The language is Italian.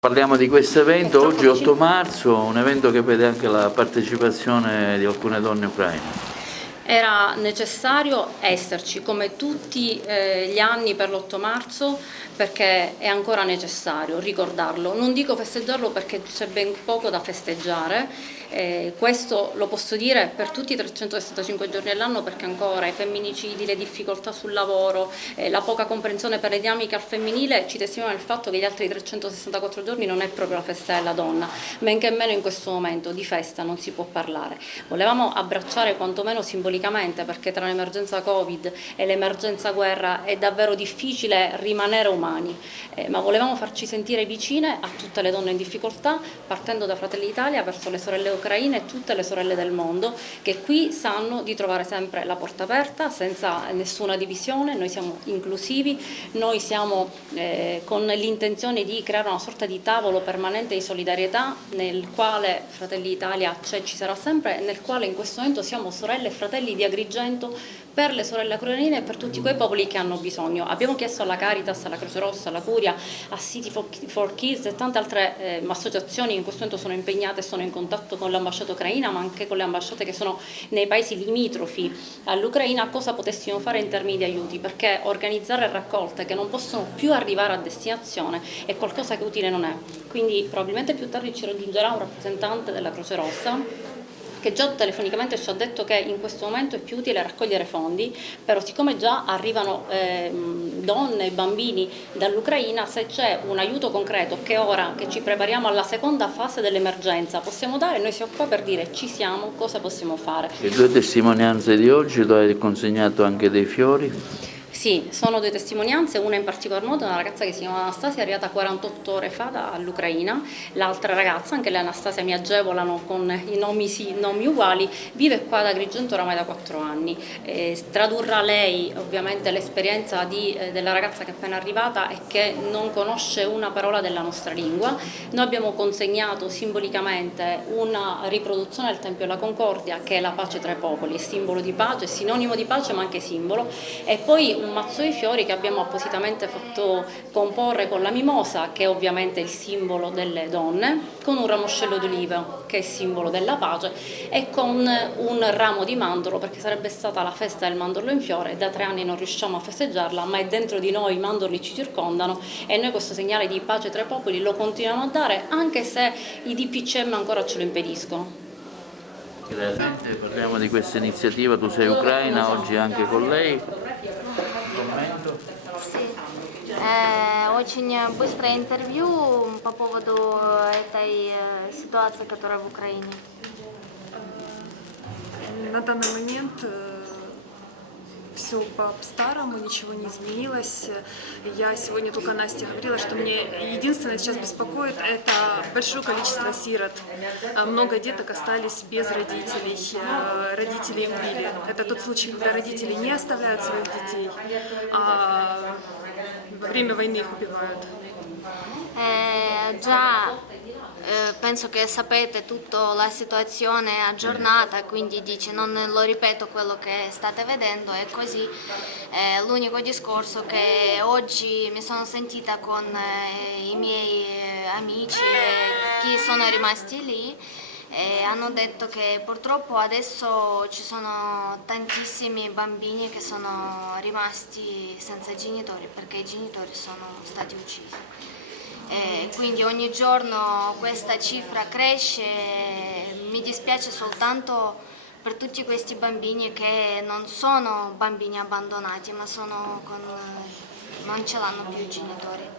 Parliamo di questo evento, oggi 8 marzo, un evento che vede anche la partecipazione di alcune donne ucraine. Era necessario esserci come tutti gli anni per l'8 marzo perché è ancora necessario ricordarlo. Non dico festeggiarlo perché c'è ben poco da festeggiare, questo lo posso dire per tutti i 365 giorni dell'anno perché ancora i femminicidi, le difficoltà sul lavoro, la poca comprensione per le dinamiche al femminile ci testimoniano il fatto che gli altri 364 giorni non è proprio la festa della donna, men che meno in questo momento di festa non si può parlare. Volevamo abbracciare quantomeno simbolicamente perché tra l'emergenza Covid e l'emergenza guerra è davvero difficile rimanere umani, ma volevamo farci sentire vicine a tutte le donne in difficoltà partendo da Fratelli d'Italia verso le sorelle ucraine e tutte le sorelle del mondo che qui sanno di trovare sempre la porta aperta senza nessuna divisione. Noi siamo inclusivi, noi siamo con l'intenzione di creare una sorta di tavolo permanente di solidarietà nel quale Fratelli d'Italia ci sarà sempre e nel quale in questo momento siamo sorelle e fratelli di Agrigento per le sorelle ucraine e per tutti quei popoli che hanno bisogno. Abbiamo chiesto alla Caritas, alla Croce Rossa, alla Curia, a City for Kids e tante altre associazioni che in questo momento sono impegnate e sono in contatto con l'ambasciata ucraina ma anche con le ambasciate che sono nei paesi limitrofi all'Ucraina cosa potessimo fare in termini di aiuti, perché organizzare raccolte che non possono più arrivare a destinazione è qualcosa che utile non è. Quindi probabilmente più tardi ci raggiungerà un rappresentante della Croce Rossa che già telefonicamente ci ha detto che in questo momento è più utile raccogliere fondi, però siccome già arrivano donne e bambini dall'Ucraina, se c'è un aiuto concreto che ora che ci prepariamo alla seconda fase dell'emergenza possiamo dare, noi siamo qua per dire ci siamo, cosa possiamo fare. Le due testimonianze di oggi, tu hai consegnato anche dei fiori? Sì, sono due testimonianze, una in particolar modo è una ragazza che si chiama Anastasia, è arrivata 48 ore fa dall'Ucraina, l'altra ragazza, anche lei Anastasia, mi agevolano con i nomi uguali, vive qua ad Agrigento oramai da 4 anni. Tradurrà lei ovviamente l'esperienza della ragazza che è appena arrivata e che non conosce una parola della nostra lingua. Noi abbiamo consegnato simbolicamente una riproduzione del Tempio della Concordia che è la pace tra i popoli, è simbolo di pace, è sinonimo di pace ma anche simbolo, e poi un mazzo di fiori che abbiamo appositamente fatto comporre con la mimosa, che è ovviamente il simbolo delle donne, con un ramoscello d'oliva, che è simbolo della pace, e con un ramo di mandorlo, perché sarebbe stata la festa del mandorlo in fiore, da 3 anni non riusciamo a festeggiarla, ma è dentro di noi, i mandorli ci circondano, e noi questo segnale di pace tra i popoli lo continuiamo a dare, anche se i DPCM ancora ce lo impediscono. Parliamo di questa iniziativa, tu sei ucraina, oggi anche con lei. Commento. Очень быстрое интервью по поводу этой ситуации, которая в Украине. На данный момент все по-старому, ничего не изменилось. Я сегодня только Насте говорила, что мне единственное сейчас беспокоит — это большое количество сирот. Много деток остались без родителей, родители им убили. Это тот случай, когда родители не оставляют своих детей, а во время войны их убивают. Già penso che sapete tutta la situazione aggiornata, quindi dice non lo ripeto quello che state vedendo, è così. L'unico discorso che oggi mi sono sentita con i miei amici e chi sono rimasti lì, e hanno detto che purtroppo adesso ci sono tantissimi bambini che sono rimasti senza genitori perché i genitori sono stati uccisi. Quindi ogni giorno questa cifra cresce, mi dispiace soltanto per tutti questi bambini che non sono bambini abbandonati, ma non ce l'hanno più i genitori.